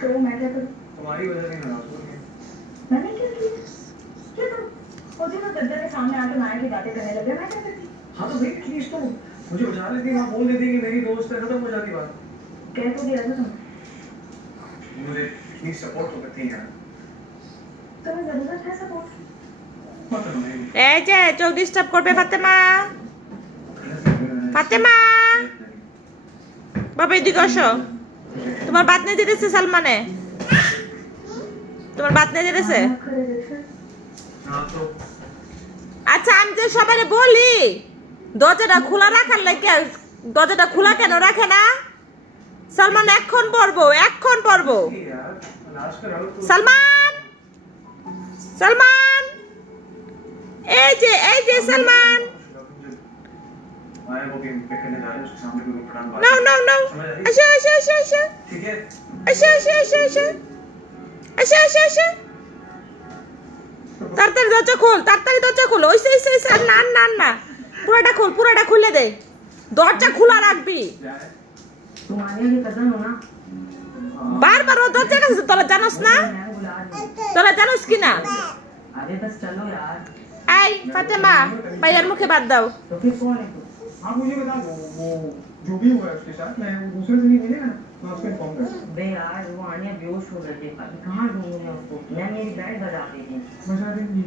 तो मैं क्या करूं? तुम्हारी वजह से नाराज हो गई। मैंने क्या किया? क्या करूं? वो जो ना दद्दा के सामने आके माया की बातें करने लगे, मैं क्या करती? हाँ तो भाई प्लीज तो मुझे बचा लेती, वहाँ बोल देती कि मेरी दोस्त है, खत्म हो जाती बात। कह तो दिया था तुम। मुझे प्लीज सपोर्ट तो करती हैं यार। तुम्हें जरूरत है सपोर्ट? मतलब नहीं। এই যে চোখ ডিস্টার্ব করবে ফাতেমা ফাতেমা বাবা এদিকে আসো তোমার বাত নিয়ে যেতেছে সালমানে তোমার বাত নিয়ে যেতেছে करे देखे। हाँ तो আচ্ছা আমি যে সবাই বলি দরজাটা খোলা রাখার লাগে দরজাটা খোলা কেন রাখে না সালমান এখন পড়বো ठीक है यार, लास्ट का राउंड तो সালমান সালমান এই যে সালমান माया को गेम पे करने जा रहे हैं, उसके सामने कोई पठान बात नो नो नो समझ आ रही? আসো আসো আসো আসো ठीक है আসো আসো আসো আসো আসো আসো আসো তাড়াতাড়ি দরজা খোল ওইসে আর না পুরোটা খুলে দে দরজা খোলা রাখবি जाए तुम्हारे लिए कदम हो ना। বারবার ও দরজা কাছে তোরা জানোস না मैं बुला रही তোরা জানোস কি না हूं। अरे बस चलो यार। এই ফাতেমা ভাইয়ার মুখে বাদ দাও तो फिर कौन है तू? हाँ मुझे बता वो जो भी हुआ है उसके साथ, मैं दूसरे से नहीं मिलेगा ना, मैं उसको इन्फॉर्म कर दूँ। बे यार वो आने बेहोश हो गए थे, कहाँ ढूंढूं मैं उसको? मैं मेरी बैंड बजा दी थी। बजा देंगी।